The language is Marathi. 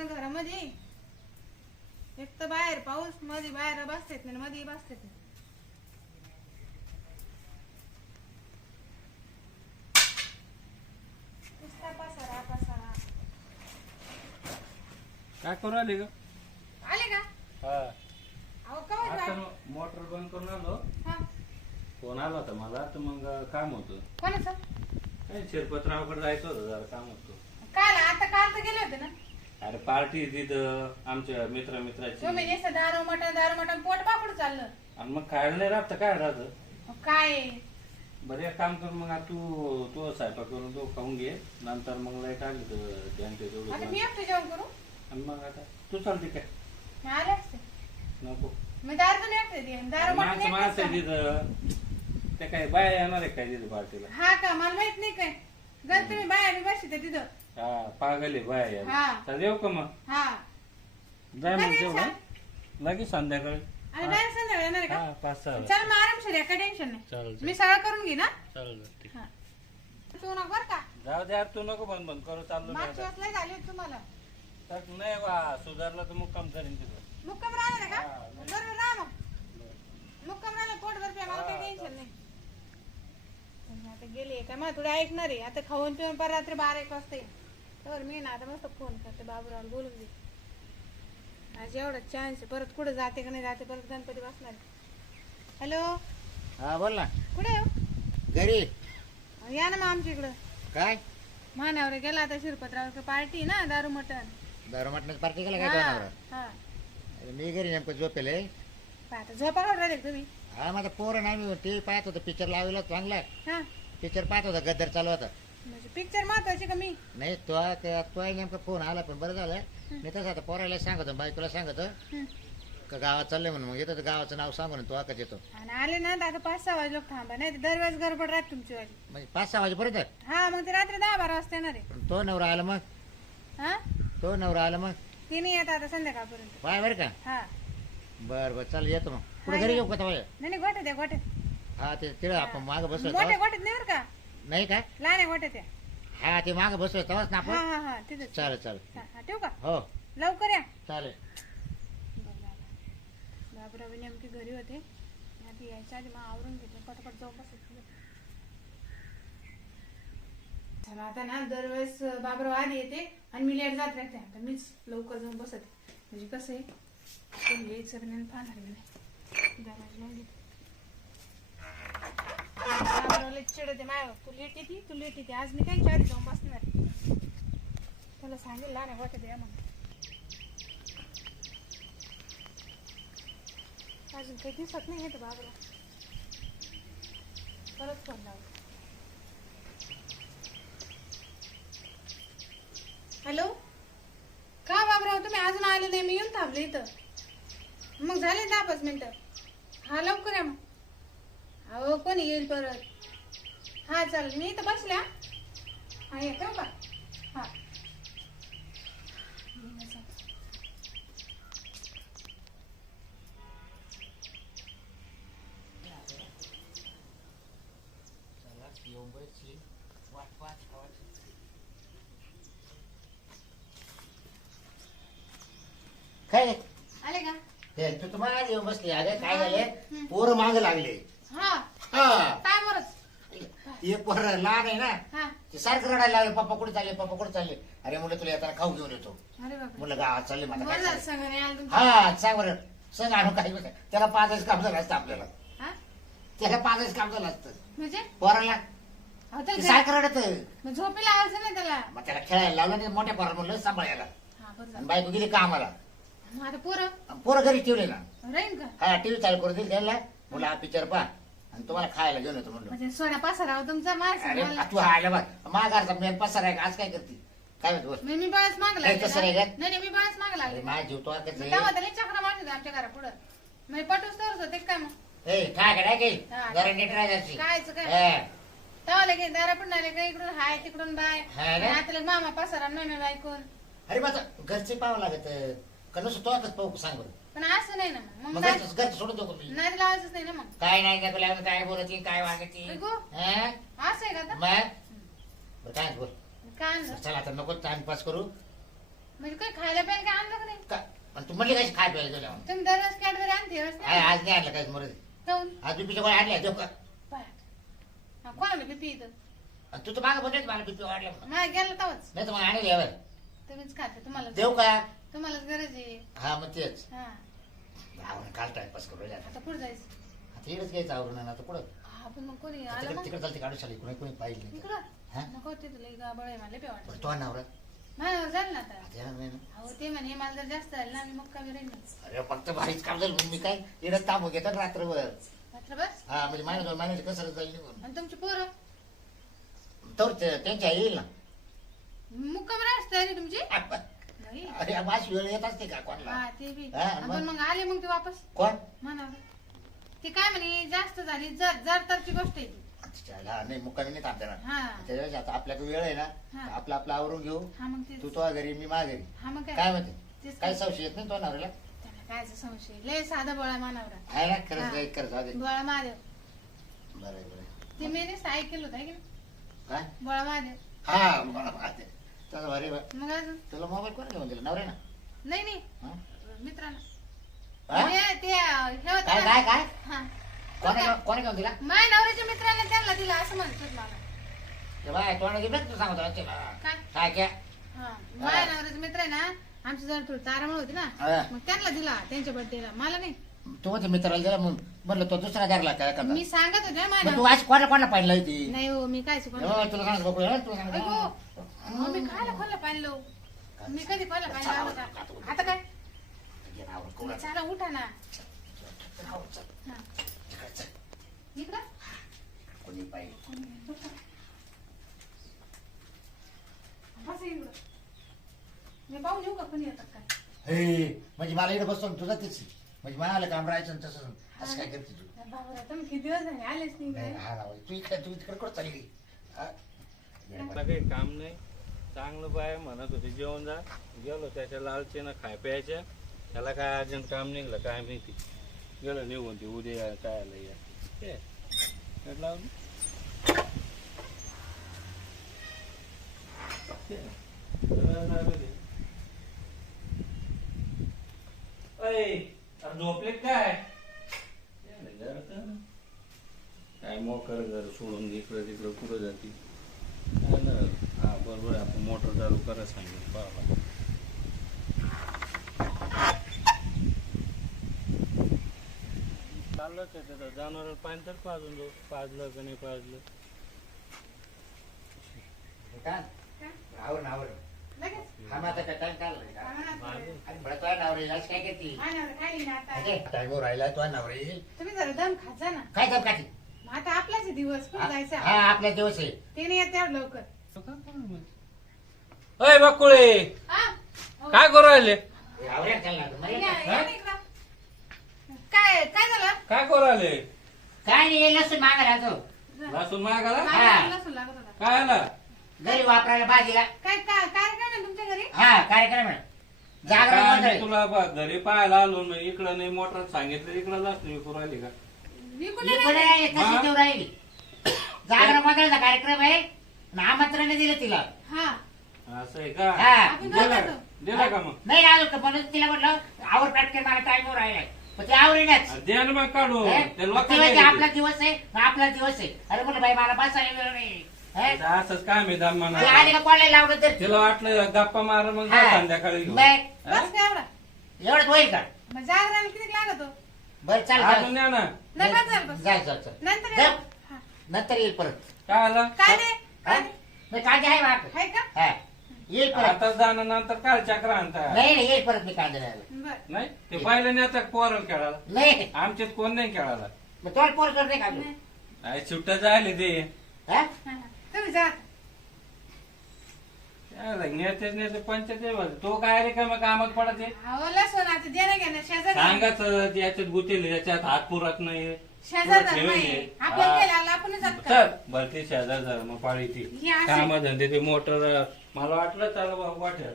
ना घरामध्ये. एक तर बाहेर पाऊस, मध्ये बाहेर बसतेत नाही, मध्ये बसतेत नाही. नुसता पसारा पसारा. काय करू आले ग? आले का? हा अहो कवर आता बाहेर. मोटर बंद करून आलो. हा फोन आला होता मला तर मग काम होतं. कोणाचं? काय शिरपतरावकडे जायचं होतं जरा काम होतं. काल आता काल तर गेले होते ना. अरे पार्टी तिथं आमच्या मित्राची. तुम्ही नुसतं दारू मटण पोट पापड चाललं. आणि मग खायला नाही राहत काय राहत. अहो, काय आहे? बरं एक काम कर मग आता तू स्वयंपाक करून तो खाऊन घे. नंतर मग लाईट आली तर त्यांच्या आता मी तेवढं. एकटे जेवण करू. आणि मग आता तू चालते काय? मी आले असते. नको मी दारू तर एकटे दे. दारू माणसं मटण माणसं एकटेच तिथं ते काय बाया येणार आहे काय तिथं पार्टीला? हा का मला माहित नाही काय. जर तुम्ही बाया बी बसते तिथं. हा पागल आहे बाया हा. यार. चल येऊ का मग? हा जाय मग कधी जेवण येशाल? लगेच संध्याकाळी. आणि डायरेक्ट संध्याकाळी येणार आहे का? हा 5-6 चल मग आरामशीर आहे, काय टेन्शन नाही. चालेल मी सगळं करून घे ना. चालेल हा तू नका बरं का. जाऊ दे यार तू नको बंद करू चाललो मी मागच्या आता. वेळेस लय झाली होती तुम्हाला. तर नाही बा सुधारलं तर मुक्काम करीन तिथं. मुक्काम राहिला का? हा, नाही. बरोबर राहा मग. मुक्काम राहिला पोट भरते मला काही टेन्शन नाही. आता गेले काय मग थोडी ऐकणार आहे. आता खाऊन पिऊन पर रात्री 12-1 वाजता येईल. तर मी ना आता मस्त फोन करते बाबूराव बोलून दे. आज एवढा चान्स आहे. परत कुठे जाते का नाही जाते, परत गणपती बसणार. हॅलो हा बोल ना. कुठे आहे हो? घरी या ना मग आमच्या इकडं. काय मानावर गेला आता शिरपतराव पार्टी ना दारू मटण. दारू मटणाची पार्टी केला काय हा दोनावर? हा मी घरी नेमकं झोपेले. आता झोपा काढून राहिले तुम्ही. हा माझा पोरं नाही मी टीव्ही पाहत होतो पिक्चर लावला चांगला हा पिक्चर पाहत होता गद्दर चालू होता. म्हणजे पिक्चर महत्वाचे का मी? नाही तो नेमका फोन आला पण बरं झालं. मी तसं आता पोराला सांगतो बायकोला सांगतो हं. का गावात चाललंय म्हणून मग येतो तर गावाचं नाव सांगू ना तो आकाच येतो. आणि आले ना तर आता 5-6 वाजे लोक थांबा, नाही तर दरवेळेस गडबड राहत तुमची वाली. म्हणजे 5-6 वाजेपर्यंत हा मग ते रात्री 10-12 वाजता येणार आहे. तो नवरा आला मग हा तो नवरा आला मग ते नाही येत आता संध्याकाळपर्यंत. पाय बरं का. हा बरं बरं चाल येतो मग पुढे घरी येऊ का तवा? नाही नाही गोट्या द्या गोट्यात. हा ते तिळं आपण मागं बसलो मोठ्या तेव्हा. गोट्यात नाही बरं का, नाही का? लहान आहे गोट्यात द्या. हा ते मागं बसलो तेव्हाच ना हा आपण. हा हा तिथेच. चालेल चालेल हा, हा, ठेवू का? हो लवकर या. चालेल. बाबराव नेमके घरी होते. आधी यायच्या आधी मग आवरून घेतलं पटापट जाऊ बसत. चला आता ना दरवेळेस बाबराव आधी येते आणि मी लेट जात राहते. आता मीच लवकर जाऊन बसते. म्हणजे कसं आहे कोणी यायचं पण नाही पाहणार बी नाही. दरवाजा लावून घेते. बाबरावला चिडते माय तू लेट येते आज मी काही आधी जाऊन बसणार. त्याला सांगेल लहान वाटत द्या मग. अजून काही दिसत नाही येत बाबराव. परत फोन लावला. हॅलो का बाबराव तुम्ही अजून आले नाही? मी येऊन थांबले इथं. मग झाले 10-5 मिनिटं. हा लवकर या मग. अहो कोणी येईल परत. हा चालेल मी इथं बसल्या. हा या ठेवू का? हा काय रे? आले का? ते तू तुम्हाला येऊन बसली अरे काय झाले पोरं माग लागले. हा हा काय बरंच. हे पोरं लहान आहे ना हा ते सारखं रडायला लागले पप्पा कुठे चालले. अरे म्हणलं तुला येताना खाऊ घेऊन येतो. अरे बाबा म्हणलं गावात चालले माझा काय बरं झालं चाललंय? सांगा नाही आलं तुमचं. हा सांग बरं सांग आणू काही बस त्याला 5च काम झालं असतं आपल्याला. हा त्याला 5च काम झालं असतं म्हणजे पोराला. अहो ते त्याला सारखं रडत मग झोपेला आवायचं नाही त्याला. मग त्याला खेळायला लावलं नाही मोठ्या पोराला म्हणलं सांभाळायला. हा बरं आणि झालं. बायको गेली कामाला. मग आता पोरं पोरं घरी ठेवले ना. राहीन का? हा टीव्ही चालू करून दिली त्याला मुला हा पिक्चर पहा आणि तुम्हाला खायला घेऊन येतो म्हणलं. म्हणजे सोडा पासराव तुमचा माणूस अरे मला. तू आल्या बघ माघारचा मेन पसार आहे का आज काय करते काय म्हणतो बोल. मी बाळच मागला. नाही तसं नाही का? नाही मी बाळच मागला. अरे माझ्या जीव तो आकाच आहे. तेव्हा त्याला चक्र मारत होते आमच्या घरापुढं. मी पटूस तरच होते काय मग ए काय काय काय हा. जरा नीट राहायची कायचं काय हा. तेव्हा लगे दारा पण आले का इकडून हाय तिकडून बाय. हा ना? आता लगे मामा पासरा नाही ऐकून. अरे माझं घरचे पाहावं लागत का नुसतं तो आकाच पाहू सांग बरं. पण असं नाही ना मग मग नाही घरचं सोडून देऊ का मी. लावायचंच नाही ना मग. काय नाही नको लागलं काय बोलती काय वागती ऐकू हा? असं आहे का आता? मग बरं काय बोल काय आणलं? चला आता नको टाइमपास करू म्हणजे काय खायला प्यायला काय आणलं का नाही? का पण तू म्हणली कशी खाय प्यायला गेल्या म्हणून? तुम्ही दररोज कॅडबरी आणते वेळेस आहे, नाही आज नाही आणलं काय मरत काहून? आज बीपीच्या गोळ्या आणल्या देऊ का? पाय. हा, कोणाला भीती इथं आणि तू तर मागं बोलले मला बीपी वाढल्या म्हणून. नाही गेलं तवच नाही तर मग आणले यावर तुम्हीच खाते तुम्हाला देऊ का? तुम्हालाच गरज आहे. हा मग तेच हा आवरून काल टाइमपास करू राहिला. आता कुठं जायचं? आता इकडेच घ्यायचं आवरून आणि आता कुठं हा पण मग कोणी आलं तिकडे मग तिकडे चालते काढू शाली कोणी कोणी पाहिजे नाही इकडं हा? नको ते तुला गाबळ आहे मला पेवाट बरं तो नवरा माझ्यावर झालं ना आता येणार नाही ना. अहो ते म्हणे मला जर जास्त झालं ना मी मग कमी राहील ना अरे फक्त भारीच काम झालं मग मी काय इकडे तांबू घेतात रात्रभर मात्र बस हा म्हणजे महिना 2 महिन्याचे कसं जाईल निघून आणि तुमची पोरं तर त्यांच्या येईल ना मुक्काम राहत तयारी तुमची नाही. अरे माझी वेळ येत असते का कोणाला हा ते बी हा, मग? आपण मग आले मग ते वापस कोण म्हणावं ते काय म्हणे जास्त झाली जर जर तरची गोष्ट आहे ती हा नाही मुक्कामी नाही थांबते ना हा त्याच्यावेळेस आता आपल्याकडे वेळ आहे ना हा. आपलं आपलं आवरून घेऊ हा मग ते तू तो घरी मी मा घरी हा मग काय काय म्हणते तेच काय काय संशय येत नाही तो नवऱ्याला त्याला कायचा संशय लय साधा बोळा मानावरा आहे ना हा. खरंच नाही खरंच जाऊ दे. बोळा महादेव बरं आहे, बरं आहे. ते मी नुसतं ऐकलं होतं है की नाही? काय बोळा महादेव हा मला माहिती आहे. चला भारी बा मग अजून तुला मोबाईल कोण घेऊन दिला नवऱ्या ना नाही नाही हा? मित्रांना हा? ते हे होतं काय ना. काय काय हा कोणी घेऊन दिला माझ्या नवऱ्याच्या मित्रांना त्यांना दिला असं म्हणत होत मला ते बाय तोंडाची बेत तू सांगतो त्याला काय काय क्या हा माझ्या नवऱ्याचा मित्र आहे ना आमची जरा थोडी तारामळ होती ना हा. मग त्यांना दिला त्यांच्या बर्थडेला मला नाही तू म्हणते मित्राला दिला म्हणून म्हणलं तो दुसरा धरला काय करता मी सांगत होते ना मग माझ्या तू आज कोणाला पाहिलं होती नाही हो मी काय शिकवलं तुला सांगत बघू तुला ऐको सांगतो मी खायला खोला पाहिलं मी कधी खोला पाहिलं का आता काय चला उठा ना हा. इकडं कोणी पाहिजे बस इकडं मी पाहून येऊ का कोणी येतात काय हे म्हणजे मला इकडे बसतो तुझा तेच म्हणजे मला काम राहायचं आणि तसं असं काय करते तू बाबा तुम्ही किती दिवस झाले आलेच नाही नाही, काय हा ना, तू तिकडे कुठं चालली हा? मला काही काम नाही चांगलं बाय म्हणत होते जेवण जा गेलो त्याच्या लालचीनं खाय प्यायच्या त्याला काय अर्जंट काम निघलं काय माहिती गेलो निघून ते उद्या या, काय आलं या ते नेट लावून ते. अय, अरे झोपले काय काय मोकर घर सोडून इकडं तिकडं कुठं जाते हा बरोबर आहे, आपण मोटर चालू करा सांगितलं पाहा चाललंच आहे त्याचं जनावर पाणी तर पाजून जाऊ पाजलं का नाही पाजलं काय? आवर ना, आवर. लगेच हा मग आता काय टाइम काढला का? माझं आणि बरं तुझ्या नवरा येईल, आज काय करते माझ्या नवरा खाली ना आता टाइमवर राहिला तुझ्या नवरा येईल तुम्ही जरा दम खात जा ना काय दम काठी मग आता आपलाच आहे दिवस कुठं जायचं हा आपला दिवस आहे ते नाही येत तेवढं लवकर अय बाकुळे हा? हो. काय करू राहिले हे आवरेल चालला आता. मला या- येतं. या ना इकडं. काय काय झालं काय करू राहिले काय नाही लसूण मागायला तो लसूण मागाला माझ्या लसूण लागत होता काय आला घरी वापरायला भाजीला काय काय कार्यक्रम आहे तुमच्या घरी हा कार्यक्रम आहे जागरण काय गोंधळ. मी तुला घरी पाहायला आलो मी इकडं नाही मोटर सांगितलं इकडं जास्त विकू राहिली का विकून ही नाही कोणी राहिले. आहे? कशी देऊ राहिली जागरण गोंधळाचा कार्यक्रम आहे आणि आमंत्रण दिलं तिला हा असं आहे का हा. आपण काय दिलं करतो? दिलं का मग नाही अजून म्हणून तिला म्हटलं आवर पटकन मला टाइमवर राहिलाय पण ते आवरेनच दे ना मग काढू ते लोकांना तेव्हा ते दे. आपला दिवस आहे आपला दिवस आहे अरे म्हटलं बाई मला बसायला वेळ नाही हे? आता असंच काम आहे दमाना ते आले का कोणाला लावलं तर तिला वाटलं गप्पा मार मग जा हा. संध्याकाळी घेऊन बाय. हा? बस काय एवढा एवढंच होईल का मग जागरायला किती लागत हो बरं चाल अजून द्या ना नाही बस झालं बस जाय चल नंतर जा. या. हा. नंतर येईल परत काय आलं काय दे हा? काय दे? मी कांदे आहे वाट आहे का हा येईल परत आता जाणं नंतर काय चक्र आणता नाही नाही, येईल परत मी कांदे राहिला बर नाही ते पहिले नेतात पोरं खेळायला नाही आमच्यात कोण नाही खेळायला मग तोड पोर कर नाही काढू नाही. काय सुट्ट्या जायले ते हा हा, हा. तुम्ही जा आता. नेते नेते पंचायत तो काय रे का मग कामात पडते अहो लसूण आता देणं घेणं शेजार सांगाच याच्यात गुतेल याच्यात हात पुरत नाही शेजार ठेवून नाही ये. आपण हा. केला आपणच जात का? चल भरती शेजार झालं मग पाळीची ही अशी- काम धंदे ते मोटर मला वाटलं त्याला वाटेल